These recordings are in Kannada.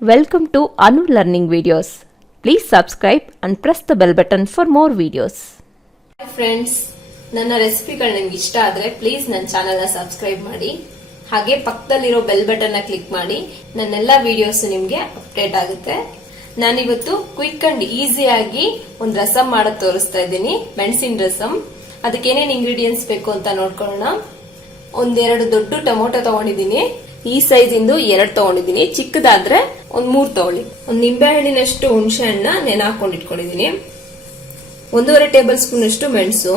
Welcome to Anu Learning Videos. Please subscribe and press the bell button for more videos. Hi friends, ನನ್ನ ರೆಸಿಪಿಗಳು ನಿಮಗೆ ಇಷ್ಟ ಆದರೆ ಪ್ಲೀಸ್ ನನ್ನ ಚಾನೆಲ್ ನ ಸಬ್ಸ್ಕ್ರೈಬ್ ಮಾಡಿ. ಹಾಗೆ ಪಕ್ಕದಲ್ಲಿರೋ ಬೆಲ್ ಬಟನ್ ನ ಕ್ಲಿಕ್ ಮಾಡಿ. ನನ್ನೆಲ್ಲ ವಿಡಿಯೋಸ್ ನಿಮಗೆ ಅಪ್ಡೇಟ್ ಆಗುತ್ತೆ. ನಾನು ಇವತ್ತು ಕ್ವಿಕ್ ಅಂಡ್ ಈಸಿ ಆಗಿ ಒಂದು ರಸಂ ಮಾಡೋದು ತೋರಿಸ್ತಾ ಇದ್ದೀನಿ. ಮೆಣಸಿನ ರಸಂ. ಅದಕ್ಕೆ ಏನೇನು ಇಂಗ್ರೀಡಿಯೆಂಟ್ಸ್ ಬೇಕು ಅಂತ ನೋಡ್ಕೊಳ್ಳೋಣ. ಒಂದೆರಡು ದೊಡ್ಡ ಟೊಮೊಟೊ ತಗೊಂಡಿದ್ದೀನಿ. ಈ ಸೈಜ್ ಇಂದು 2 ತಗೊಂಡಿದ್ದೀನಿ. ಚಿಕ್ಕದಾದ್ರೆ ಒಂದ್ 3 ತಗೊಳ್ಳಿ. ಒಂದ್ ನಿಂಬೆ ಹಣ್ಣಿನಷ್ಟು ಹುಣಸೆ ಹಣ್ಣ ನೆನೆ ಹಾಕೊಂಡು ಇಟ್ಕೊಂಡಿದ್ದೀನಿ. 1.5 ಟೇಬಲ್ ಸ್ಪೂನ್ ಅಷ್ಟು ಮೆಣಸು,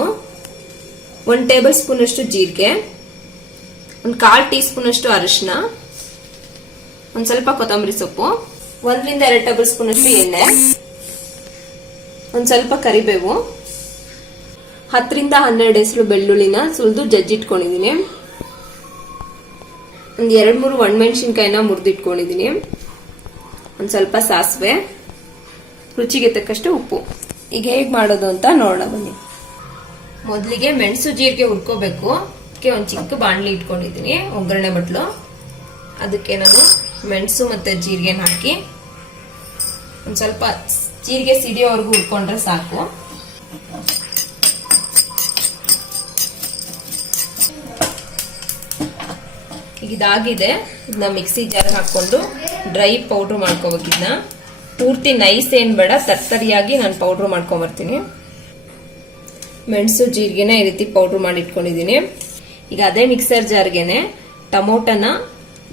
1 ಟೇಬಲ್ ಸ್ಪೂನ್ ಅಷ್ಟು ಜೀರಿಗೆ, 1/4 ಟೀ ಸ್ಪೂನ್ ಅಷ್ಟು ಅರಿಶಿನ, ಒಂದ್ ಸ್ವಲ್ಪ ಕೊತ್ತಂಬರಿ ಸೊಪ್ಪು, 1 ರಿಂದ 2 ಟೇಬಲ್ ಸ್ಪೂನ್ ಅಷ್ಟು ಎಣ್ಣೆ, ಒಂದ್ ಸ್ವಲ್ಪ ಕರಿಬೇವು, 10 ರಿಂದ 12 ಹೆಸರು ಬೆಳ್ಳುಳ್ಳಿನ ಸುಲಿದು ಜಜ್ಜಿಟ್ಕೊಂಡಿದ್ದೀನಿ. ಒಂದ್ 2-3 ಒಣಮೆಣಸಿನಕಾಯಿನ ಮುರಿದಿಟ್ಕೊಂಡಿದ್ದೀನಿ. ಒಂದ್ ಸ್ವಲ್ಪ ಸಾಸಿವೆ, ರುಚಿಗೆ ತಕ್ಕಷ್ಟು ಉಪ್ಪು. ಈಗ ಹೇಗ್ ಮಾಡೋದು ಅಂತ ನೋಡೋಣ ಬನ್ನಿ. ಮೊದಲಿಗೆ ಮೆಣಸು ಜೀರಿಗೆ ಹುರ್ಕೋಬೇಕು. ಅದಕ್ಕೆ ಒಂದ್ ಚಿಕ್ಕ ಬಾಣಲಿ ಇಟ್ಕೊಂಡಿದ್ದೀನಿ, ಒಗ್ಗರಣೆ ಬಟ್ಲು. ಅದಕ್ಕೆ ನಾನು ಮೆಣಸು ಮತ್ತೆ ಜೀರಿಗೆನ ಹಾಕಿ ಒಂದ್ ಸ್ವಲ್ಪ ಜೀರಿಗೆ ಸಿಡಿಯೋವರೆಗೂ ಹುರ್ಕೊಂಡ್ರೆ ಸಾಕು. ಇದಾಗಿದೆ. ಇದನ್ನ ಮಿಕ್ಸಿ ಜಾರ್ ಹಾಕೊಂಡು ಡ್ರೈ ಪೌಡರ್ ಮಾಡ್ಕೋಬೇಕು. ಇದನ್ನ ಪೂರ್ತಿ ನೈಸ್ ಏನ್ ಬೇಡ, ತರ್ತರಿಯಾಗಿ ನಾನು ಪೌಡರ್ ಮಾಡ್ಕೊಂಡ್ಬರ್ತೀನಿ. ಮೆಣಸು ಜೀರಿಗೆನ ಈ ರೀತಿ ಪೌಡರ್ ಮಾಡಿ ಇಟ್ಕೊಂಡಿದ್ದೀನಿ. ಈಗ ಅದೇ ಮಿಕ್ಸರ್ ಜಾರ್ಗೆನೆ ಟೊಮೊಟೊನ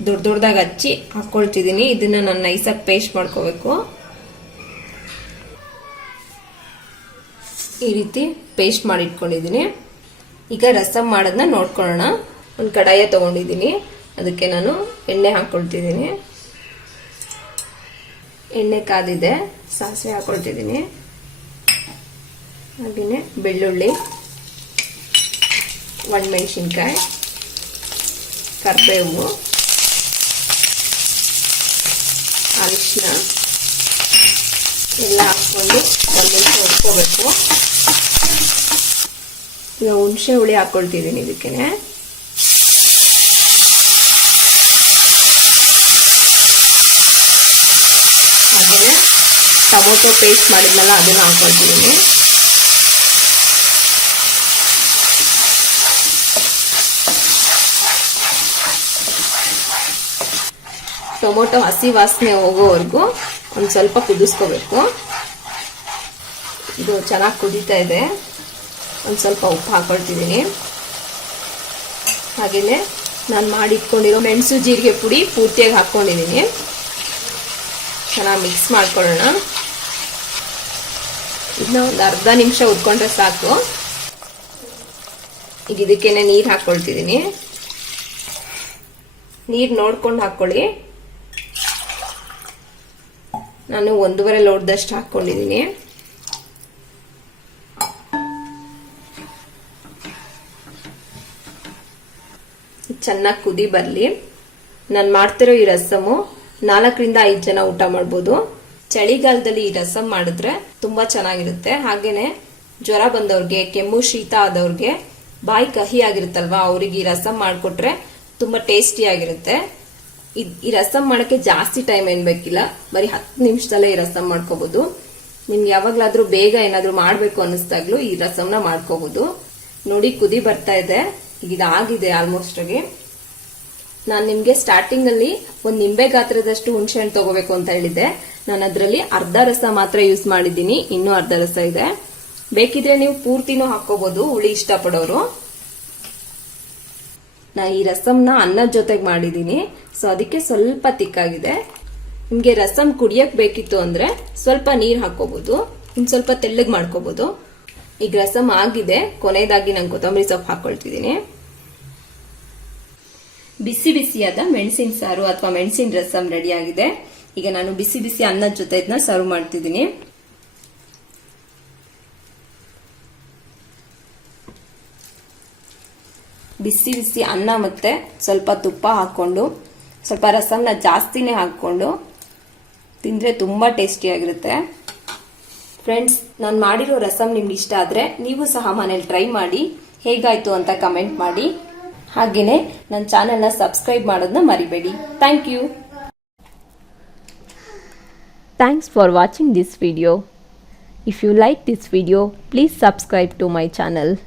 ದೊಡ್ಡ ದೊಡ್ಡದಾಗಿ ಹಚ್ಚಿ ಹಾಕೊಳ್ತಿದ್ದೀನಿ. ಇದನ್ನ ನಾನು ನೈಸಾಗಿ ಪೇಸ್ಟ್ ಮಾಡ್ಕೋಬೇಕು. ಈ ರೀತಿ ಪೇಸ್ಟ್ ಮಾಡಿ ಇಟ್ಕೊಂಡಿದ್ದೀನಿ. ಈಗ ರಸಂ ಮಾಡೋದನ್ನ ನೋಡ್ಕೊಳ್ಳೋಣ. ಒಂದು ಕಡಾಯ ತಗೊಂಡಿದ್ದೀನಿ. ಅದಕ್ಕೆ ನಾನು ಎಣ್ಣೆ ಹಾಕೊಳ್ತಿದ್ದೀನಿ. ಎಣ್ಣೆ ಕಾದಿದೆ, ಸಾಸಿವೆ ಹಾಕೊಳ್ತಿದ್ದೀನಿ. ಹಾಗೆಯೇ ಬೆಳ್ಳುಳ್ಳಿ, ಒಣಮೆಣಸಿನ್ಕಾಯಿ, ಕರಿಬೇವು, ಅರಿಶಿನ ಎಲ್ಲ ಹಾಕೊಂಡು ಒಂದು ನಿಮಿಷ ಹುರ್ಕೋಬೇಕು. ಈಗ ಹುಣಸೆ ಹುಳಿ ಹಾಕೊಳ್ತಿದ್ದೀನಿ ಇದಕ್ಕೆ. ಹಾಗೆಯೇ ಟೊಮೊಟೊ ಪೇಸ್ಟ್ ಮಾಡಿದ್ನಲ್ಲ ಅದನ್ನು ಹಾಕೊಳ್ತಿದ್ದೀನಿ. ಟೊಮೊಟೊ ಹಸಿ ವಾಸನೆ ಹೋಗೋವರೆಗೂ ಒಂದು ಸ್ವಲ್ಪ ಕುದಿಸ್ಕೋಬೇಕು. ಇದು ಚೆನ್ನಾಗಿ ಕುದೀತಾ ಇದೆ. ಒಂದು ಸ್ವಲ್ಪ ಉಪ್ಪು ಹಾಕೊಳ್ತಿದ್ದೀನಿ. ಹಾಗೆಯೇ ನಾನು ಮಾಡಿಟ್ಕೊಂಡಿರೋ ಮೆಣಸು ಜೀರಿಗೆ ಪುಡಿ ಪೂರ್ತಿಯಾಗಿ ಹಾಕ್ಕೊಂಡಿದ್ದೀನಿ. ಚೆನ್ನಾಗಿ ಮಿಕ್ಸ್ ಮಾಡ್ಕೊಳ್ಳೋಣ. ಇದನ್ನ ಒಂದು ಅರ್ಧ ನಿಮಿಷ ಉದ್ಕೊಂಡ್ರೆ ಸಾಕು. ಈಗ ಇದಕ್ಕೇನೆ ನೀರು ಹಾಕೊಳ್ತಿದ್ದೀನಿ. ನೀರು ನೋಡ್ಕೊಂಡು ಹಾಕೊಳ್ಳಿ. ನಾನು 1.5 ಲೋಟದಷ್ಟು ಹಾಕೊಂಡಿದ್ದೀನಿ. ಚೆನ್ನಾಗಿ ಕುದಿ ಬರಲಿ. ನಾನು ಮಾಡ್ತಿರೋ ಈ ರಸಮು 4 ರಿಂದ 5 ಜನ ಊಟ ಮಾಡ್ಬೋದು. ಚಳಿಗಾಲದಲ್ಲಿ ಈ ರಸಂ ಮಾಡಿದ್ರೆ ತುಂಬಾ ಚೆನ್ನಾಗಿರುತ್ತೆ. ಹಾಗೇನೆ ಜ್ವರ ಬಂದವ್ರಿಗೆ, ಕೆಮ್ಮು ಶೀತ ಆದವ್ರಿಗೆ, ಬಾಯಿ ಕಹಿ ಆಗಿರುತ್ತಲ್ವಾ, ಅವ್ರಿಗೆ ಈ ರಸಂ ಮಾಡಿಕೊಟ್ರೆ ತುಂಬಾ ಟೇಸ್ಟಿ ಆಗಿರುತ್ತೆ. ಈ ರಸಂ ಮಾಡಕ್ಕೆ ಜಾಸ್ತಿ ಟೈಮ್ ಏನ್ ಬೇಕಿಲ್ಲ, ಬರೀ 10 ನಿಮಿಷದಲ್ಲೇ ಈ ರಸಂ ಮಾಡ್ಕೋಬಹುದು. ನಿಮ್ಗೆ ಯಾವಾಗ್ಲಾದ್ರೂ ಬೇಗ ಏನಾದ್ರೂ ಮಾಡ್ಬೇಕು ಅನ್ನಿಸ್ದಾಗ್ಲೂ ಈ ರಸಂನ ಮಾಡ್ಕೋಬಹುದು. ನೋಡಿ ಕುದಿ ಬರ್ತಾ ಇದೆ. ಈಗ ಇದಾಗಿದೆ ಆಲ್ಮೋಸ್ಟ್ ಆಗಿ. ನಾನು ನಿಮ್ಗೆ ಸ್ಟಾರ್ಟಿಂಗ್ ಅಲ್ಲಿ ಒಂದ್ ನಿಂಬೆ ಗಾತ್ರದಷ್ಟು ಹುಣಸೆ ಹಣ್ಣು ತಗೋಬೇಕು ಅಂತ ಹೇಳಿದ್ದೆ. ನಾನು ಅದರಲ್ಲಿ ಅರ್ಧ ರಸ ಮಾತ್ರ ಯೂಸ್ ಮಾಡಿದ್ದೀನಿ. ಇನ್ನೂ ಅರ್ಧ ರಸ ಇದೆ. ಬೇಕಿದ್ರೆ ನೀವು ಪೂರ್ತಿನೂ ಹಾಕೋಬಹುದು, ಹುಳಿ ಇಷ್ಟಪಡೋರು. ನಾ ಈ ರಸಂನ ಅನ್ನದ ಜೊತೆಗೆ ಮಾಡಿದ್ದೀನಿ, ಸೊ ಅದಕ್ಕೆ ಸ್ವಲ್ಪ ತಿಕ್ಕಾಗಿದೆ. ನಿಮ್ಗೆ ರಸಂ ಕುಡಿಯಕ್ ಬೇಕಿತ್ತು ಅಂದ್ರೆ ಸ್ವಲ್ಪ ನೀರ್ ಹಾಕೋಬಹುದು, ಇನ್ ಸ್ವಲ್ಪ ತೆಳ್ಳಗ್ ಮಾಡ್ಕೋಬಹುದು. ಈಗ ರಸಂ ಆಗಿದೆ. ಕೊನೆಯದಾಗಿ ನಾನು ಕೊತ್ತಂಬರಿ ಸೊಪ್ಪು ಹಾಕೊಳ್ತಿದ್ದೀನಿ. ಬಿಸಿ ಬಿಸಿಯಾದ ಮೆಣಸಿನ ಸಾರು ಅಥವಾ ಮೆಣಸಿನ ರಸಂ ರೆಡಿ ಆಗಿದೆ. ಈಗ ನಾನು ಬಿಸಿ ಬಿಸಿ ಅನ್ನದ ಜೊತೆ ಇದನ್ನ ಸರ್ವ್ ಮಾಡ್ತಿದ್ದೀನಿ. ಬಿಸಿ ಬಿಸಿ ಅನ್ನ ಮತ್ತೆ ಸ್ವಲ್ಪ ತುಪ್ಪ ಹಾಕೊಂಡು, ಸ್ವಲ್ಪ ರಸಂನ ಜಾಸ್ತಿನೇ ಹಾಕೊಂಡು ತಿಂದ್ರೆ ತುಂಬಾ ಟೇಸ್ಟಿ ಆಗಿರುತ್ತೆ. ಫ್ರೆಂಡ್ಸ್, ನಾನು ಮಾಡಿರೋ ರಸಂ ನಿಮ್ಗೆ ಇಷ್ಟ ಆದ್ರೆ ನೀವು ಸಹ ಮನೇಲಿ ಟ್ರೈ ಮಾಡಿ ಹೇಗಾಯ್ತು ಅಂತ ಕಮೆಂಟ್ ಮಾಡಿ. ಹಾಗೇನೆ ನನ್ನ ಚಾನೆಲ್ನ ಸಬ್ಸ್ಕ್ರೈಬ್ ಮಾಡೋದನ್ನ ಮರಿಬೇಡಿ. Thank you. Thanks for watching this video. If you like this video, please subscribe to my channel.